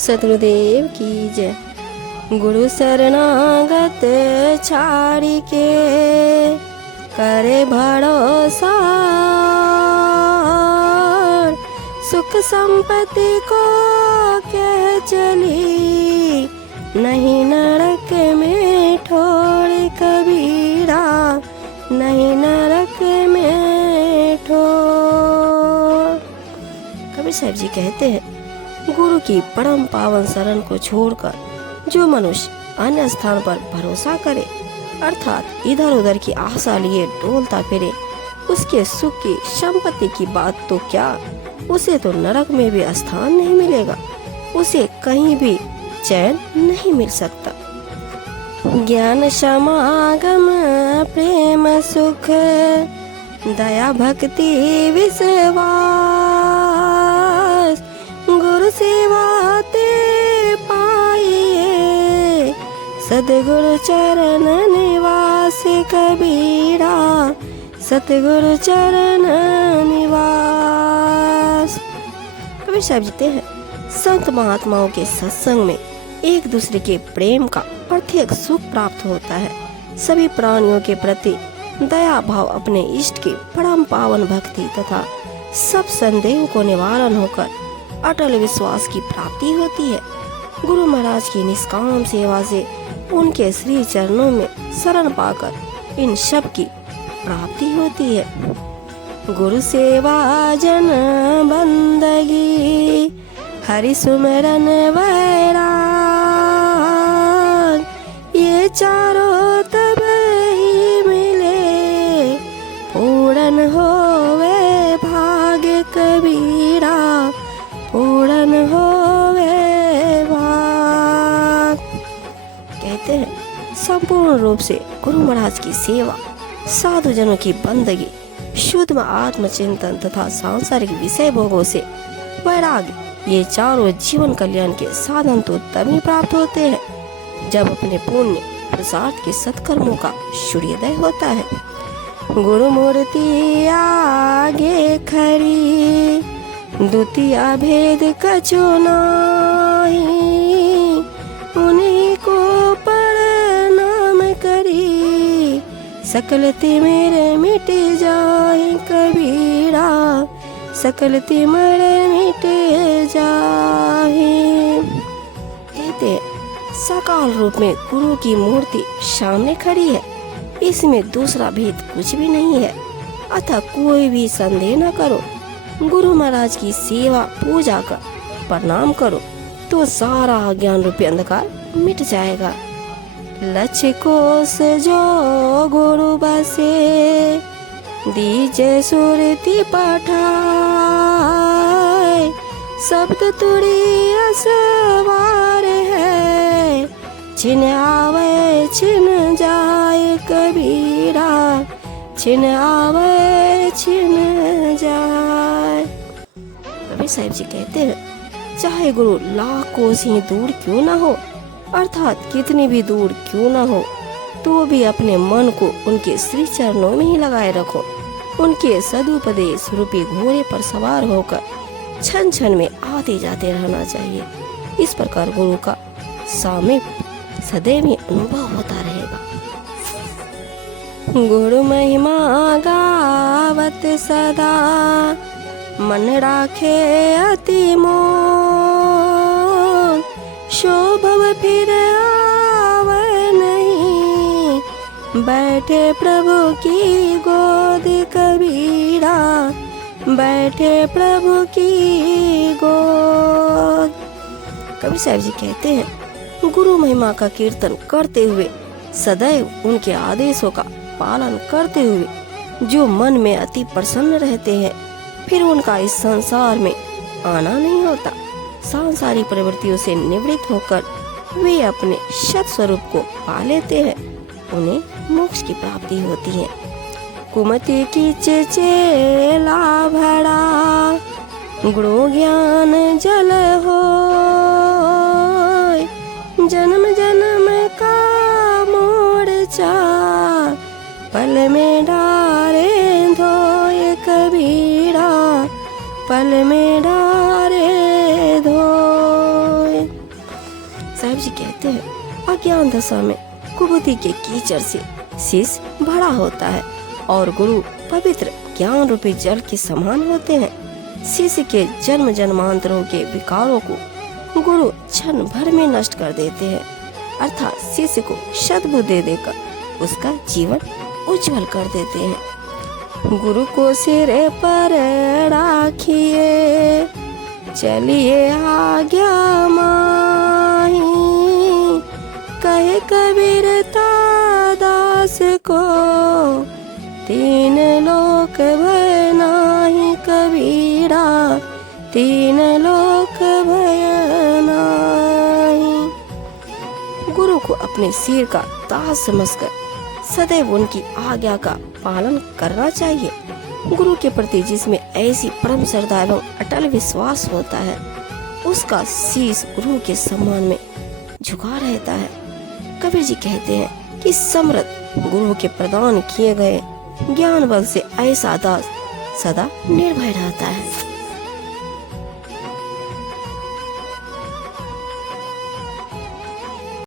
सतगुरुदेव की जय। गुरु शरणागत छाड़ी के करे भरोसा, सुख संपत्ति को कह चली, नहीं नरक में ठोर कबीरा, नहीं नरक में ठोर। कबीर साहब जी कहते हैं, गुरु की परम पावन शरण को छोड़कर जो मनुष्य अन्य स्थान पर भरोसा करे, अर्थात इधर उधर की आशा लिए डोलता फिरे, उसके सुख की संपत्ति की बात तो क्या, उसे तो नरक में भी स्थान नहीं मिलेगा, उसे कहीं भी चैन नहीं मिल सकता। ज्ञान समागम प्रेम सुख दया भक्ति विश्वास, गुरु सेवा ते पाइए, सतगुरु चरण निवास कबीरा, सतगुरु चरण निवास। कबीर साहब जीते हैं, संत महात्माओं के सत्संग में एक दूसरे के प्रेम का प्रत्येक सुख प्राप्त होता है। सभी प्राणियों के प्रति दया भाव अपने इष्ट की परम पावन भक्ति तथा सब संदेहों को निवारण होकर अटल विश्वास की प्राप्ति होती है। गुरु महाराज की निष्काम सेवा से उनके श्री चरणों में शरण पाकर इन सब की प्राप्ति होती है। गुरु सेवा जन बंदगी हरि सुमरन वैराग, ये चारों तब ही मिले, पूर्ण होवे भाग्य कबीरा, पूर्ण होवे भाग। कहते हैं, संपूर्ण रूप से गुरु महाराज की सेवा, साधु जनों की बंदगी, शुद्ध आत्मचिंतन तथा सांसारिक विषय भोगों से वैराग्य, ये चारों जीवन कल्याण के साधन तो तभी प्राप्त होते हैं जब अपने पुण्य पुरुषार्थ के सत्कर्मों का सूर्योदय होता है। गुरु मूर्ति आगे खड़ी, द्वितीय भेद कछु नाही, उन्हीं को प्रणाम करी, सकल तिमिर मिट जाए कबीरा, सकल तिमिर मिट जाए। कहते हैं, साकार रूप में गुरु की मूर्ति सामने खड़ी है, इसमें दूसरा भेद कुछ भी नहीं है, अतः कोई भी संदेह न करो। गुरु महाराज की सेवा पूजा कर प्रणाम करो तो सारा अज्ञान रूपी अंधकार मिट जाएगा। लक्ष्य कोश जो गुरु बसे, दीजे सुरति पठाए, शब्द तुड़ी असवार है, छिन आवे छिन जाए कबीरा, छिन आवे छिन जाए। कबीर साहिब जी कहते हैं, चाहे गुरु लाख कोस ही दूर क्यों ना हो, अर्थात कितनी भी दूर क्यों ना हो, तो भी अपने मन को उनके श्री चरणों में ही लगाए रखो। उनके सदुपदेश रूपी घोड़े पर सवार होकर क्षण क्षण में आते जाते रहना चाहिए। इस प्रकार गुरु का सामीप्य सदैव ही अनुभव होता रहेगा। गुरु महिमा गावत सदा, मन राखे अति मोर, शोभव फिर आवे नहीं, बैठे प्रभु की गोद कबीरा, बैठे प्रभु की गोद। कबीर साहब जी कहते हैं, गुरु महिमा का कीर्तन करते हुए, सदैव उनके आदेशों का पालन करते हुए जो मन में अति प्रसन्न रहते हैं, फिर उनका इस संसार में आना नहीं होता। सांसारिक प्रवृत्तियों से निवृत्त होकर वे अपने सत स्वरूप को पा लेते हैं, उन्हें मोक्ष की प्राप्ति होती है। कुमति की चेला भरा, गुरु ज्ञान जल हो, जन्म जन्म का मोर्चा, पल में डारे धोए कबीरा, पल में डारे धोए। कबीर जी कहते हैं, अज्ञान दशा में कुबुद्धि के कीचड़ से शिष्य बड़ा होता है और गुरु पवित्र ज्ञान रूपी जल के समान होते हैं। शिष्य के जन्म जन्मांतरों के विकारों को गुरु क्षण भर में नष्ट कर देते हैं, अर्थात शिष्य को सद्बुद्धि देकर उसका जीवन उज्जवल कर देते हैं। गुरु को सिर पर राखिए, चलिए आज्ञा माही, कहे कबीर दास को, तीन लोक भय नाही कबीरा, तीन लोक भय नाही। गुरु को अपने सिर का ताज समझकर सदैव उनकी आज्ञा का पालन करना चाहिए। गुरु के प्रति जिसमें ऐसी परम श्रद्धा एवं अटल विश्वास होता है, उसका शीश गुरु के सम्मान में झुका रहता है। कबीर जी कहते हैं कि समर्थ गुरु के प्रदान किए गए ज्ञान बल से ऐसा दास सदा निर्भय रहता है।